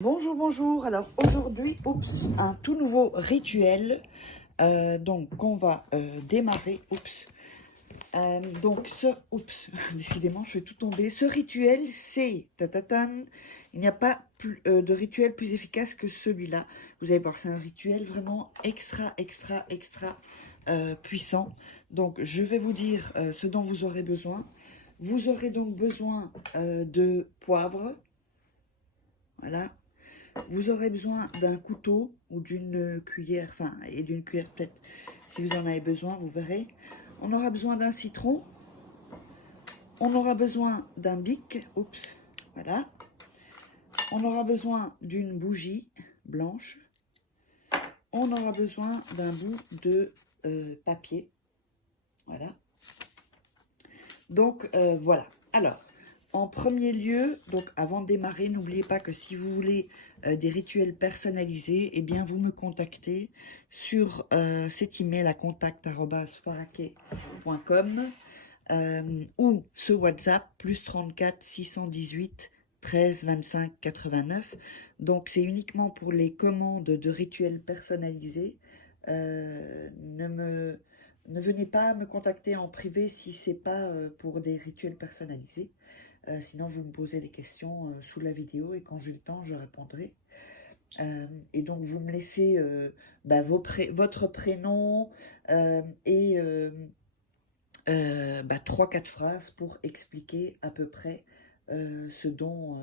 Bonjour, bonjour. Alors aujourd'hui, un tout nouveau rituel. Donc qu'on va démarrer. Décidément, je vais tout tomber. Ce rituel, c'est il n'y a pas de rituel plus efficace que celui-là. Vous allez voir, c'est un rituel vraiment extra puissant. Donc je vais vous dire ce dont vous aurez besoin. Vous aurez donc besoin de poivre. Voilà. Vous aurez besoin d'un couteau ou d'une cuillère, et d'une cuillère peut-être, si vous en avez besoin, vous verrez. On aura besoin d'un citron. On aura besoin d'un bic, voilà. On aura besoin d'une bougie blanche. On aura besoin d'un bout de papier, voilà. Donc, voilà. Alors, en premier lieu, donc avant de démarrer, n'oubliez pas que si vous voulez des rituels personnalisés, eh bien vous me contactez sur cet email à contact@faraké.com ou ce WhatsApp plus 34 618 13 25 89. Donc c'est uniquement pour les commandes de rituels personnalisés. Ne venez pas me contacter en privé si c'est pas pour des rituels personnalisés. Sinon, vous me posez des questions sous la vidéo et quand j'ai le temps, je répondrai. Et donc, vous me laissez votre prénom et 3-4 phrases pour expliquer à peu près ce dont,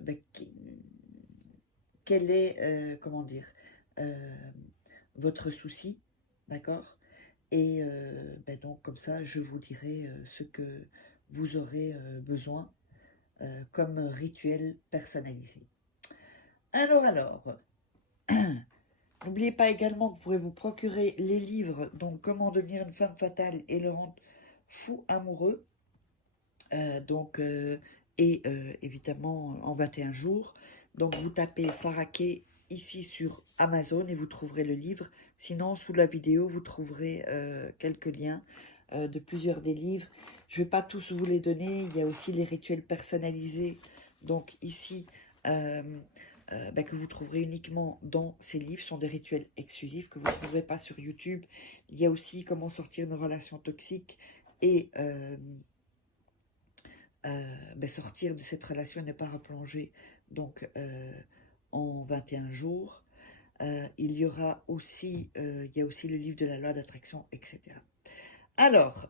bah, quel est, comment dire, votre souci, d'accord? Et donc, comme ça, je vous dirai ce que vous aurez besoin comme rituel personnalisé. Alors, n'oubliez pas également que vous pouvez vous procurer les livres, donc Comment devenir une femme fatale et le rendre fou amoureux, évidemment en 21 jours. Donc vous tapez Faraké ici sur Amazon et vous trouverez le livre. Sinon, sous la vidéo, vous trouverez quelques liens de plusieurs des livres. Je ne vais pas tous vous les donner. Il y a aussi les rituels personnalisés. Donc ici, que vous trouverez uniquement dans ces livres. Ce sont des rituels exclusifs que vous ne trouverez pas sur YouTube. Il y a aussi Comment sortir de relations toxiques et sortir de cette relation et ne pas replonger donc en 21 jours. Il y a aussi le livre de la loi d'attraction, etc. Alors,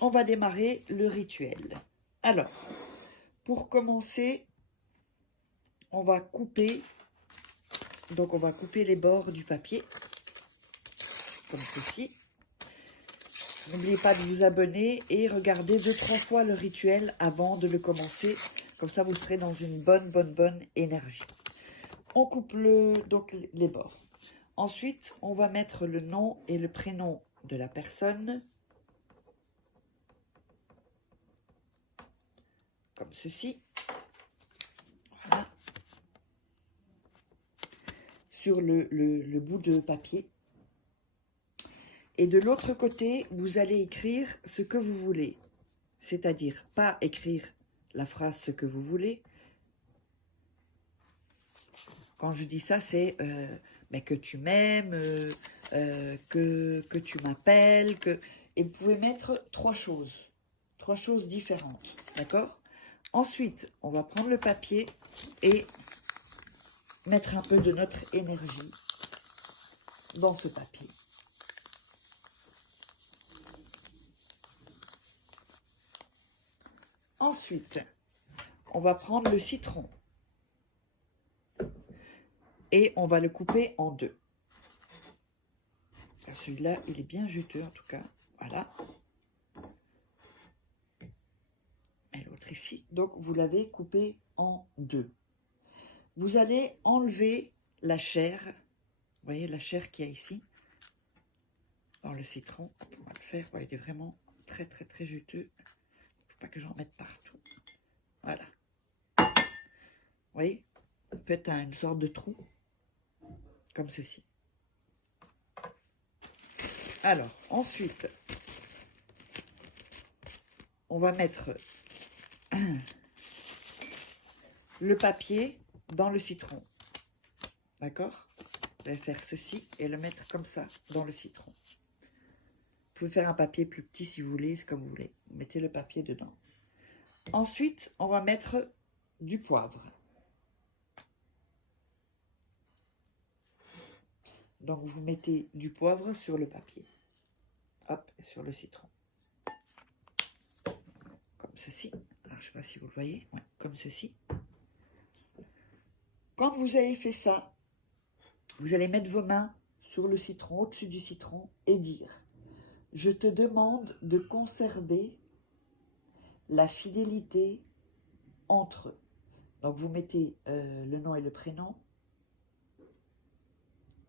on va démarrer le rituel. Alors, pour commencer, on va couper les bords du papier, comme ceci. N'oubliez pas de vous abonner et regardez 2-3 fois le rituel avant de le commencer. Comme ça, vous serez dans une bonne énergie. On coupe donc les bords. Ensuite, on va mettre le nom et le prénom de la personne. Comme ceci. Voilà. Sur le bout de papier. Et de l'autre côté, vous allez écrire ce que vous voulez. C'est-à-dire, pas écrire la phrase « ce que vous voulez ». Quand je dis ça, c'est que tu m'aimes, que tu m'appelles. Et vous pouvez mettre 3 choses différentes. D'accord? Ensuite, on va prendre le papier et mettre un peu de notre énergie dans ce papier. Ensuite, on va prendre le citron et on va le couper en 2. Celui-là, il est bien juteux en tout cas. Voilà. Et l'autre ici. Donc, vous l'avez coupé en 2. Vous allez enlever la chair. Vous voyez la chair qu'il y a ici dans le citron. On va le faire. Ouais, il est vraiment très juteux. Il ne faut pas que j'en mette partout. Voilà. Vous voyez, faites une sorte de trou comme ceci. Alors, ensuite, on va mettre le papier dans le citron. D'accord? Vous allez faire ceci et le mettre comme ça dans le citron. Vous pouvez faire un papier plus petit si vous voulez, c'est comme vous voulez. Mettez le papier dedans. Ensuite, on va mettre du poivre. Donc, vous mettez du poivre sur le papier. Hop, sur le citron. Comme ceci. Alors, je ne sais pas si vous le voyez. Ouais, comme ceci. Quand vous avez fait ça, vous allez mettre vos mains sur le citron, au-dessus du citron, et dire « Je te demande de conserver la fidélité entre eux. » Donc, vous mettez le nom et le prénom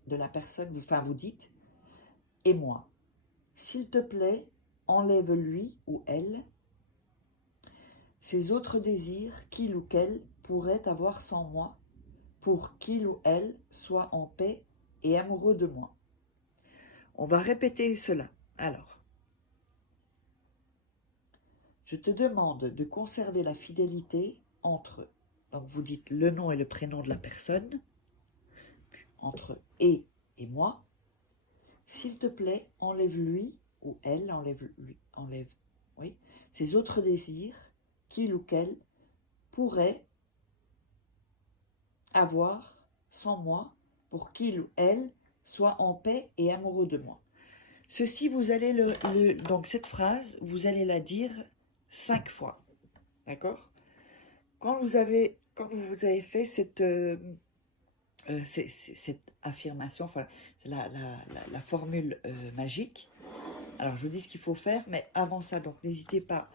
de la personne, enfin, vous dites « Et moi, s'il te plaît, enlève lui ou elle ces autres désirs qu'il ou qu'elle pourrait avoir sans moi, pour qu'il ou elle soit en paix et amoureux de moi. » On va répéter cela. Alors, je te demande de conserver la fidélité entre eux. Donc, vous dites le nom et le prénom de la personne, entre et moi. S'il te plaît, enlève lui ou elle, oui, ces autres désirs qu'il ou qu'elle pourrait avoir sans moi, pour qu'il ou elle soit en paix et amoureux de moi. Ceci, vous allez donc cette phrase, vous allez la dire 5 fois, d'accord? Quand vous avez fait cette affirmation, enfin, c'est la formule magique. Alors, je vous dis ce qu'il faut faire, mais avant ça, donc n'hésitez pas,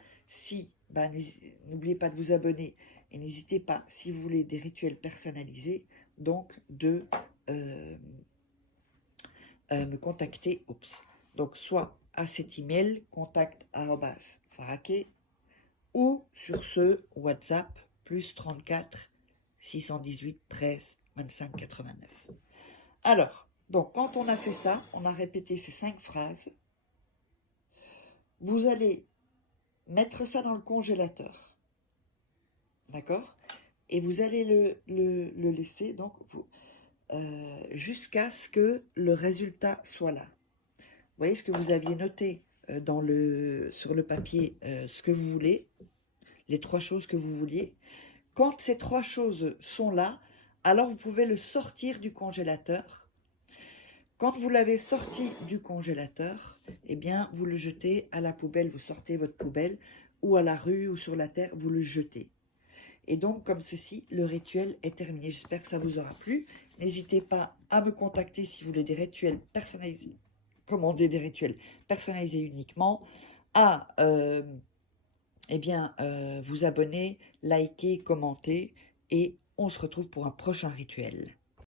n'oubliez pas de vous abonner, et n'hésitez pas, si vous voulez des rituels personnalisés, donc de me contacter, donc soit à cet email, contact@farake, ou sur ce WhatsApp, plus 34 618 13 25 89. Alors, donc quand on a fait ça, on a répété ces 5 phrases, vous allez mettre ça dans le congélateur, d'accord? Et vous allez le laisser donc jusqu'à ce que le résultat soit là. Vous voyez ce que vous aviez noté sur le papier, ce que vous voulez, les 3 choses que vous vouliez. Quand ces 3 choses sont là, alors vous pouvez le sortir du congélateur. Quand vous l'avez sorti du congélateur, eh bien, vous le jetez à la poubelle, vous sortez votre poubelle, ou à la rue, ou sur la terre, vous le jetez. Et donc, comme ceci, le rituel est terminé. J'espère que ça vous aura plu. N'hésitez pas à me contacter si vous voulez des rituels personnalisés, commander des rituels personnalisés uniquement, à vous abonner, liker, commenter, et on se retrouve pour un prochain rituel.